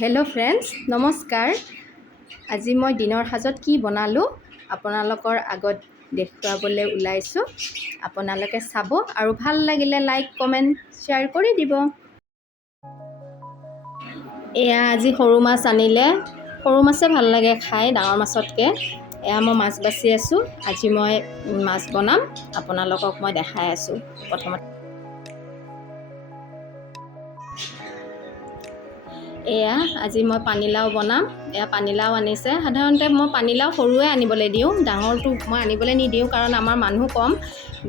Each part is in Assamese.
হেল্ল' ফ্ৰেণ্ডছ, নমস্কাৰ। আজি মই দিনৰ সাজত কি বনালোঁ আপোনালোকৰ আগত দেখুৱাবলৈ ওলাইছোঁ। আপোনালোকে চাব আৰু ভাল লাগিলে লাইক কমেণ্ট শ্বেয়াৰ কৰি দিব। এয়া আজি সৰু মাছ আনিলে। সৰু মাছে ভাল লাগে খাই ডাঙৰ মাছতকৈ। এয়া মই মাছ বাছি আছোঁ। আজি মই মাছ বনাম, আপোনালোকক মই দেখাই আছোঁ। প্ৰথমতে এয়া আজি মই পানীলাও বনাম। এয়া পানীলাও আনিছে। সাধাৰণতে মই পানীলাও সৰুৱে আনিবলৈ দিওঁ, ডাঙৰটো মই আনিবলৈ নিদিওঁ, কাৰণ আমাৰ মানুহ কম।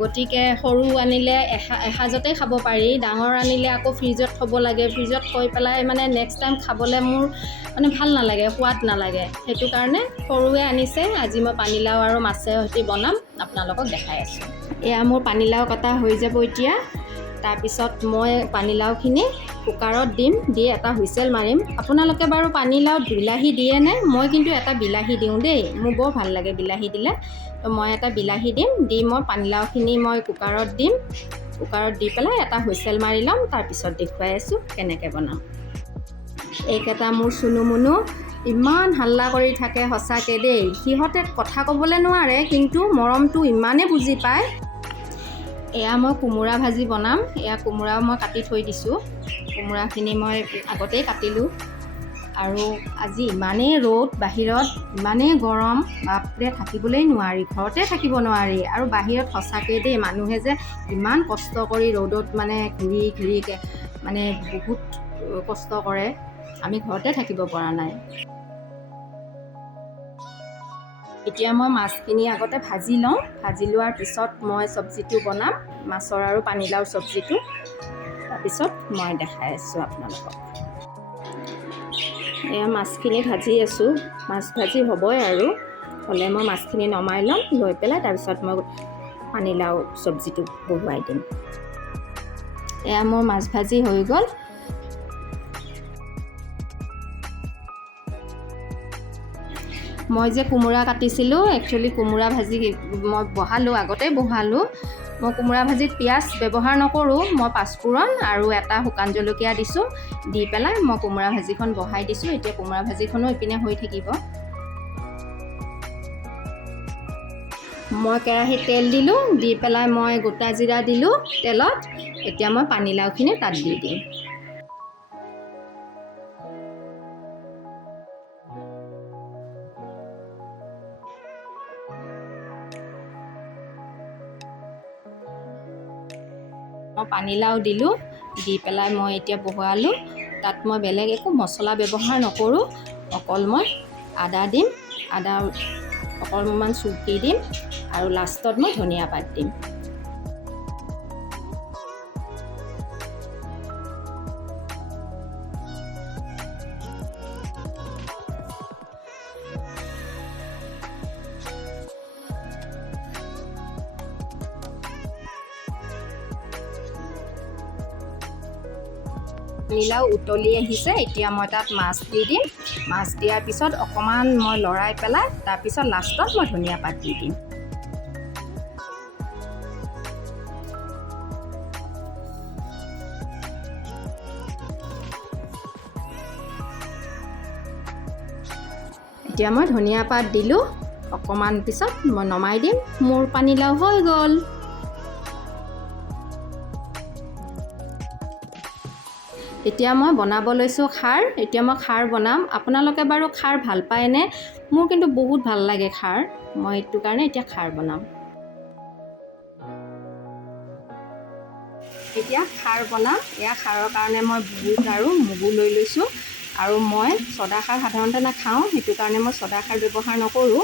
গতিকে সৰু আনিলে এসাঁজতেই খাব পাৰি, ডাঙৰ আনিলে আকৌ ফ্ৰিজত থ'ব লাগে। ফ্ৰিজত থৈ পেলাই মানে নেক্সট টাইম খাবলৈ মোৰ মানে ভাল নালাগে, সোৱাদ নালাগে। সেইটো কাৰণে সৰুৱে আনিছে। আজি মই পানীলাও আৰু মাছে সৈতে বনাম, আপোনালোকক দেখাই আছোঁ। এয়া মোৰ পানীলাও কটা হৈ যাব এতিয়া। তাৰপিছত মই পানীলাওখিনি কুকাৰত দিম, দি এটা হুইচেল মাৰিম। আপোনালোকে বাৰু পানীলাওত বিলাহী দিয়েনে? মই কিন্তু এটা বিলাহী দিওঁ দেই, মোৰ বৰ ভাল লাগে বিলাহী দিলে। তো মই এটা বিলাহী দিম, দি মই পানীলাওখিনি মই কুকাৰত দিম। কুকাৰত দি পেলাই এটা হুইচেল মাৰি ল'ম, তাৰপিছত দেখুৱাই আছোঁ কেনেকৈ বনাম। এইকেইটা মোৰ চুনু মুনু ইমান হাল্লা কৰি থাকে, সঁচাকৈ দেই। সিহঁতে কথা ক'বলৈ নোৱাৰে, কিন্তু মৰমটো ইমানেই বুজি পায়। এয়া মই কোমোৰা ভাজি বনাম। এয়া কোমোৰাও মই কাটি থৈ দিছোঁ। কোমোৰাখিনি মই আগতেই কাটিলোঁ। আৰু আজি ইমানেই ৰ'দ বাহিৰত, ইমানেই গৰম, বাপৰে থাকিবলৈ নোৱাৰি, ঘৰতে থাকিব নোৱাৰি। আৰু বাহিৰত সঁচাকৈ দেই, মানুহে যে ইমান কষ্ট কৰি ৰ'দত মানে ঘূৰি মানে বহুত কষ্ট কৰে, আমি ঘৰতে থাকিব পৰা নাই। এতিয়া মই মাছখিনি আগতে ভাজি লওঁ। ভাজি লোৱাৰ পিছত মই চব্জিটো বনাম, মাছৰ আৰু পানীলাওৰ চব্জিটো। তাৰপিছত মই দেখাই আছোঁ আপোনালোকক। এয়া মাছখিনি ভাজি আছোঁ। মাছ ভাজি হ'বই আৰু হ'লে মই মাছখিনি নমাই ল'ম, লৈ পেলাই তাৰপিছত মই পানীলাও চব্জিটো বহুৱাই দিম। এয়া মোৰ মাছ ভাজি হৈ গ'ল। মই যে কোমোৰা কাটিছিলোঁ, একচুৱেলি কোমোৰা ভাজি মই আগতেই বহালোঁ। মই কোমোৰা ভাজিত পিঁয়াজ ব্যৱহাৰ নকৰোঁ, মই পাঁচফোৰণ আৰু এটা শুকান জলকীয়া দিছোঁ। দি পেলাই মই কোমোৰা ভাজিখন বহাই দিছোঁ। এতিয়া কোমোৰা ভাজিখনো ইপিনে হৈ থাকিব। মই কেৰাহীত তেল দিলোঁ, দি পেলাই মই গোটা জিৰা দিলোঁ তেলত। এতিয়া মই পানীলাওখিনি তাত দি দিম। মই পানীলাও দিলোঁ, দি পেলাই মই এতিয়া বহুৱালোঁ। তাত মই বেলেগ একো মছলা ব্যৱহাৰ নকৰোঁ, অকল মই আদা দিম, আদা অকণমান চুকি দিম, আৰু লাষ্টত মই ধনিয়া পাত দিম। পানীলাও উতলি আহিছে, এতিয়া মই তাত মাছ দি দিম। মাছ দিয়াৰ পিছত অকণমান মই লৰাই পেলাই তাৰপিছত লাষ্টত মই ধনিয়া পাত দি দিম। এতিয়া মই ধনিয়া পাত দিলোঁ, অকণমান পিছত মই নমাই দিম। মোৰ পানীলাও হৈ গ'ল। এতিয়া মই বনাব লৈছোঁ খাৰ। এতিয়া মই খাৰ বনাম। আপোনালোকে বাৰু খাৰ ভাল পায়নে? মোৰ কিন্তু বহুত ভাল লাগে খাৰ। মই এইটো কাৰণে এতিয়া খাৰ বনাম। এতিয়া খাৰ বনাম। এয়া খাৰৰ কাৰণে মই বুট আৰু মগু লৈ লৈছোঁ। আৰু মই চদা খাৰ সাধাৰণতে নাখাওঁ, সেইটো কাৰণে মই চদা খাৰ ব্যৱহাৰ নকৰোঁ।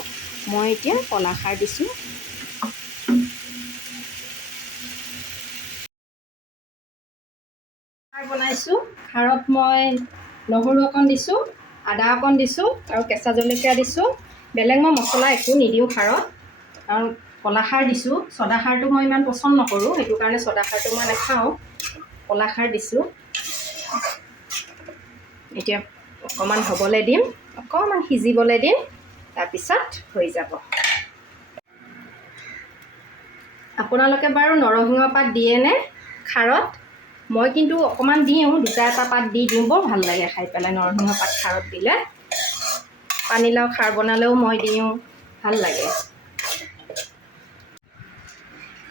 মই এতিয়া কলা খাৰ দিছোঁ। খাৰ বনাইছোঁ। খাৰত মই নহৰু অকণ দিছোঁ, আদা অকণ দিছোঁ আৰু কেঁচা জলকীয়া দিছোঁ। বেলেগ মই মছলা একো নিদিওঁ খাৰত, কাৰণ কলা খাৰ দিছোঁ। চদা খাৰটো মই ইমান পচন্দ নকৰোঁ, সেইটো কাৰণে চদা খাৰটো মই নাখাওঁ। কলা খাৰ দিছোঁ। এতিয়া অকণমান হ'বলৈ দিম, অকণমান সিজিবলৈ দিম, তাৰপিছত হৈ যাব। আপোনালোকে বাৰু নৰসিংহ পাত দিয়েনে খাৰত? মই কিন্তু অকণমান দিওঁ, 2-এটা পাত দি দিওঁ, বৰ ভাল লাগে খাই পেলাই নৰসিংহ পাত খাৰত দিলে। পানীলাও খাৰ বনালেও মই দিওঁ, ভাল লাগে।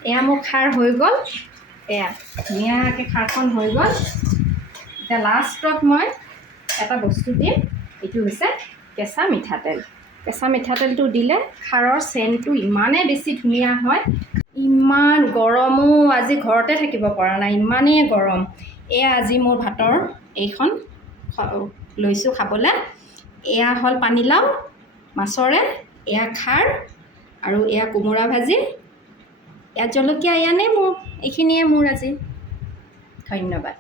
এয়া মোৰ খাৰ হৈ গ'ল, এয়া ধুনীয়াকৈ খাৰখন হৈ গ'ল। এতিয়া লাষ্টত মই এটা বস্তু দিম, এইটো হৈছে কেঁচা মিঠাতেল। কেঁচা মিঠাতেলটো দিলে খাৰৰ চেণ্টটো ইমানেই বেছি ধুনীয়া হয়। ইমান গৰমো, আজি ঘৰতে থাকিব পৰা নাই, ইমানেই গৰম। এয়া আজি মোৰ ভাতৰ এইখন লৈছোঁ খাবলৈ। এয়া হ'ল পানীলাও মাছৰে, এয়া খাৰ আৰু এয়া কোমোৰা ভাজি, ইয়াত জলকীয়া, এয়া নেমু। এইখিনিয়ে মোৰ আজি। ধন্যবাদ।